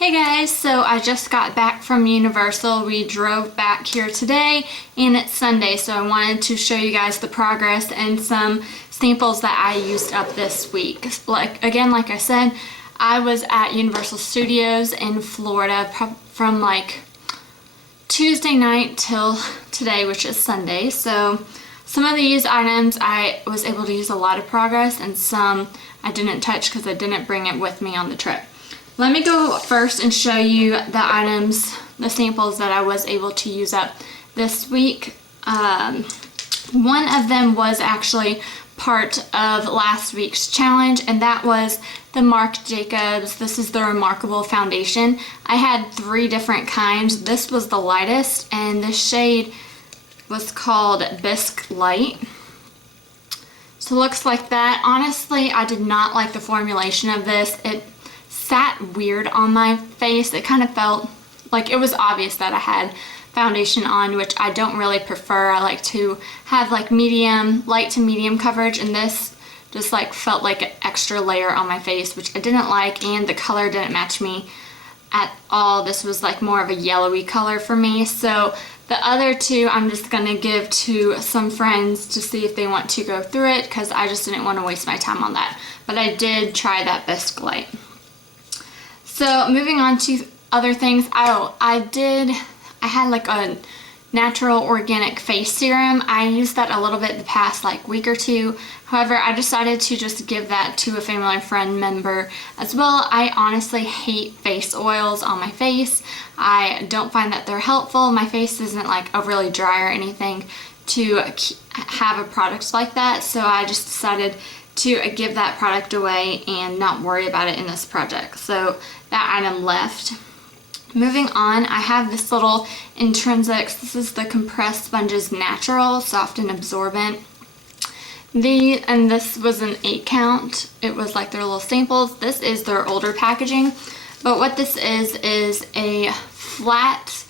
Hey guys, so I just got back from Universal. We drove back here today and it's Sunday, so I wanted to show you guys the progress and some samples that I used up this week. Like I said, I was at Universal Studios in Florida from like Tuesday night till today, which is Sunday. So some of these items I was able to use a lot of progress and some I didn't touch because I didn't bring it with me on the trip. Let me go first and show you the items, the samples that I was able to use up this week. One of them was actually part of last week's challenge, and that was the Marc Jacobs. This is the Remarkable Foundation. I had 3 different kinds. This was the lightest, and the shade was called Bisque Light. So it looks like that. Honestly, I did not like the formulation of this. It sat weird on my face. It kind of felt like it was obvious that I had foundation on, which I don't really prefer. I like to have like medium, light to medium coverage, and this just like felt like an extra layer on my face, which I didn't like, and the color didn't match me at all. This was like more of a yellowy color for me. So the other 2 I'm just gonna give to some friends to see if they want to go through it, because I just didn't want to waste my time on that. But I did try that Bisque Light. So moving on to other things, I had like a natural organic face serum. I used that a little bit the past like week or 2. However, I decided to just give that to a family and friend member as well. I honestly hate face oils on my face. I don't find that they're helpful. My face isn't like overly dry or anything to have a product like that. So I just decided to give that product away and not worry about it in this project. So that item left. Moving on, I have this little Intrinsics. This is the Compressed Sponges Natural, Soft and Absorbent. And this was an 8 count. It was like their little samples. This is their older packaging. But what this is a flat,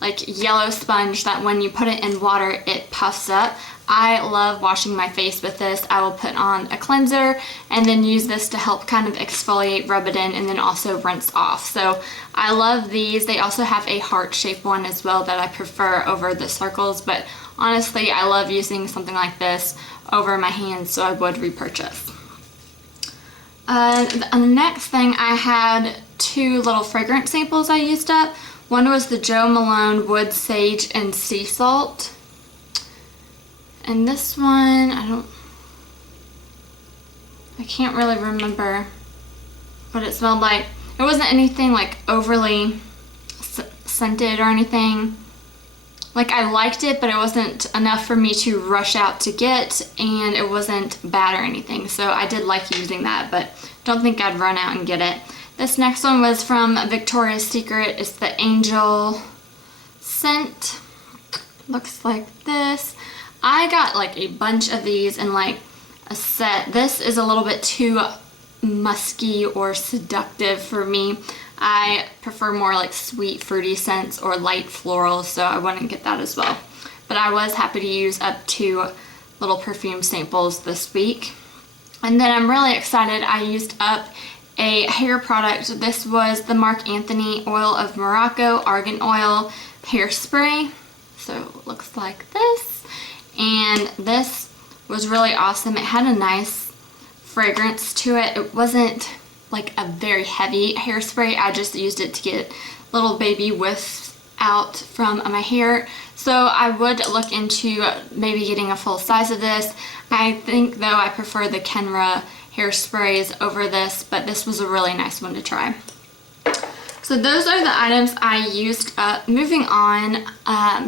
like yellow sponge that when you put it in water, it puffs up. I love washing my face with this. I will put on a cleanser and then use this to help kind of exfoliate, rub it in, and then also rinse off. So I love these. They also have a heart-shaped one as well that I prefer over the circles, but honestly, I love using something like this over my hands, so I would repurchase. The next thing, I had 2 little fragrance samples I used up. One was the Jo Malone Wood Sage and Sea Salt. And this one, I can't really remember what it smelled like. It wasn't anything like overly scented or anything. Like, I liked it, but it wasn't enough for me to rush out to get, and it wasn't bad or anything. So I did like using that, but don't think I'd run out and get it. This next one was from Victoria's Secret. It's the Angel scent. Looks like this. I got like a bunch of these in like a set. This is a little bit too musky or seductive for me. I prefer more like sweet fruity scents or light florals, so I wouldn't get that as well. But I was happy to use up 2 little perfume samples this week. And then I'm really excited, I used up a hair product. This was the Marc Anthony Oil of Morocco Argan Oil Hairspray. So it looks like this. And this was really awesome. It had a nice fragrance to it. It wasn't like a very heavy hairspray. I just used it to get little baby whiffs out from my hair. So I would look into maybe getting a full size of this. I think though I prefer the Kenra hairsprays over this, but this was a really nice one to try. So those are the items I used up. Moving on,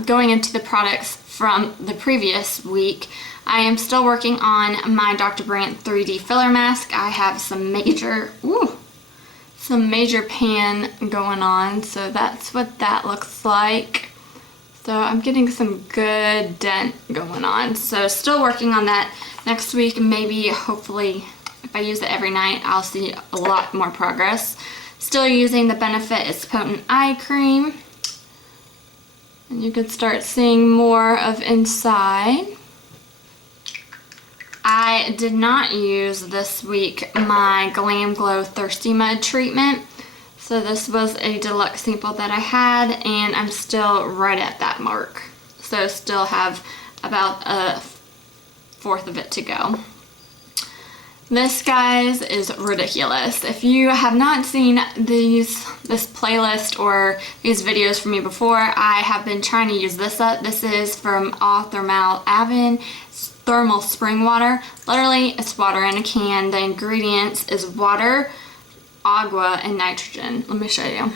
going into the products from the previous week, I am still working on my Dr. Brandt 3D filler mask. I have some major pan going on, so that's what that looks like. So I'm getting some good dent going on. So still working on that. Next week, maybe, hopefully, if I use it every night, I'll see a lot more progress. Still using the Benefit It's Potent Eye Cream. And you can start seeing more of inside. I did not use this week my Glam Glow Thirsty Mud treatment. So this was a deluxe sample that I had, and I'm still right at that mark. So still have about a fourth of it to go. This, guys, is ridiculous. If you have not seen this playlist or these videos from me before, I have been trying to use this up. This is from Avene Thermal Spring Water. Literally, it's water in a can. The ingredients is water, agua, and nitrogen. Let me show you.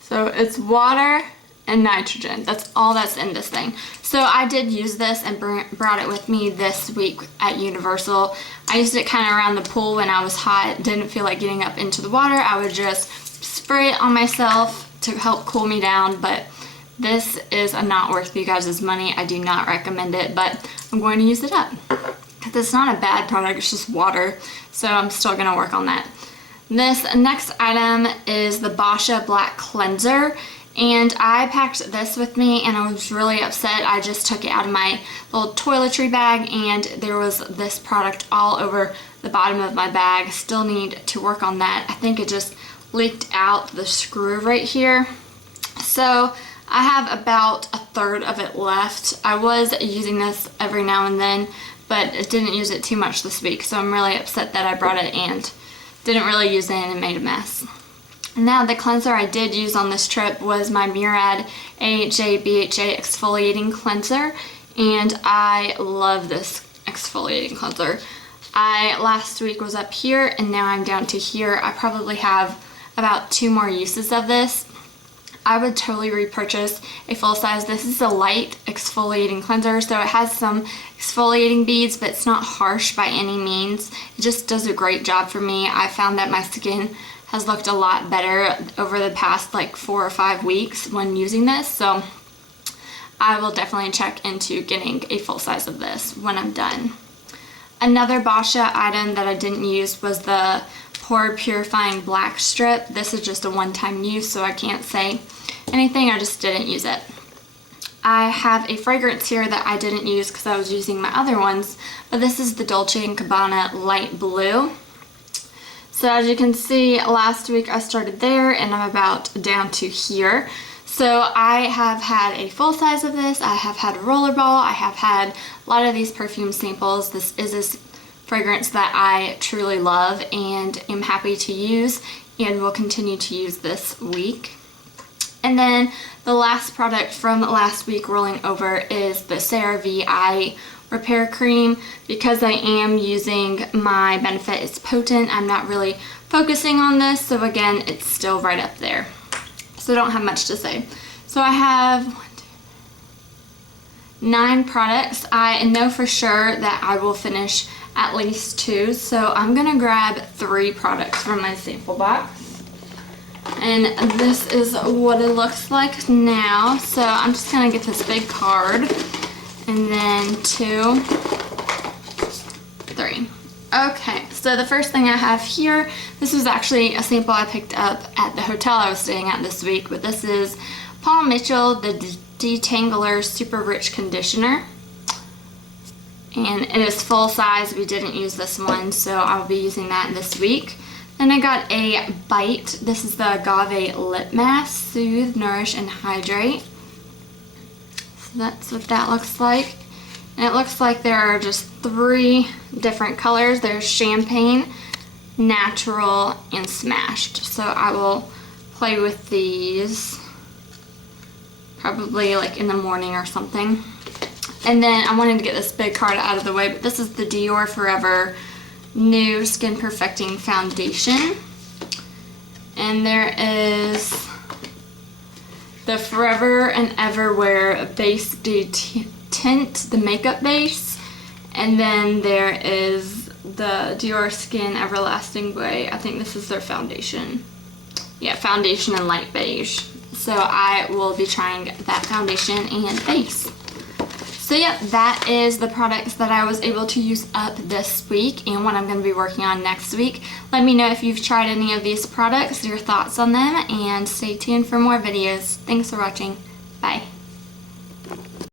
So it's water and nitrogen. That's all that's in this thing. So I did use this and brought it with me this week at Universal. I used it kind of around the pool when I was hot, didn't feel like getting up into the water. I would just spray it on myself to help cool me down, but this is not worth you guys' money. I do not recommend it, but I'm going to use it up. Because it's not a bad product, it's just water. So I'm still going to work on that. This next item is the Boscia Black Cleanser. And I packed this with me and I was really upset. I just took it out of my little toiletry bag and there was this product all over the bottom of my bag. Still need to work on that. I think it just leaked out the screw right here. So I have about a third of it left. I was using this every now and then, but I didn't use it too much this week. So I'm really upset that I brought it and didn't really use it and it made a mess. Now, the cleanser I did use on this trip was my Murad AHA BHA Exfoliating Cleanser, and I love this exfoliating cleanser. Last week was up here, and now I'm down to here. I probably have about 2 more uses of this. I would totally repurchase a full size. This is a light exfoliating cleanser, so it has some exfoliating beads, but it's not harsh by any means. It just does a great job for me. I found that my skin has looked a lot better over the past like 4 or 5 weeks when using this, so I will definitely check into getting a full size of this when I'm done. Another Boscia item that I didn't use was the Pore Purifying Black Strip. This is just a one-time use, so I can't say anything, I just didn't use it. I have a fragrance here that I didn't use because I was using my other ones, but this is the Dolce & Gabbana Light Blue. So as you can see, last week I started there and I'm about down to here. So I have had a full size of this, I have had a rollerball, I have had a lot of these perfume samples. This is a fragrance that I truly love and am happy to use and will continue to use this week. And then the last product from last week rolling over is the CeraVe Eye Repair Cream. Because I am using my Benefit It's Potent, I'm not really focusing on this, so again, it's still right up there. So I don't have much to say. So I have 9 products. I know for sure that I will finish at least 2, so I'm gonna grab 3 products from my sample box. And this is what it looks like now. So I'm just gonna get this big card. And then 2, 3. Okay, so the first thing I have here, this was actually a sample I picked up at the hotel I was staying at this week, but this is Paul Mitchell, the Detangler Super Rich Conditioner. And it is full size. We didn't use this one, so I'll be using that this week. Then I got a Bite. This is the Agave Lip Mask, Soothe, Nourish, and Hydrate. So that's what that looks like. And it looks like there are just 3 different colors. There's Champagne, Natural, and Smashed. So I will play with these probably like in the morning or something. And then I wanted to get this big card out of the way, but this is the Dior Forever New Skin Perfecting Foundation. And there is the Forever and Everwear Base Tint, the makeup base. And then there is the Dior Skin Everlasting Way. I think this is their foundation. Yeah, foundation and light beige. So I will be trying that foundation and base. So yeah, that is the products that I was able to use up this week and what I'm going to be working on next week. Let me know if you've tried any of these products, your thoughts on them, and stay tuned for more videos. Thanks for watching. Bye.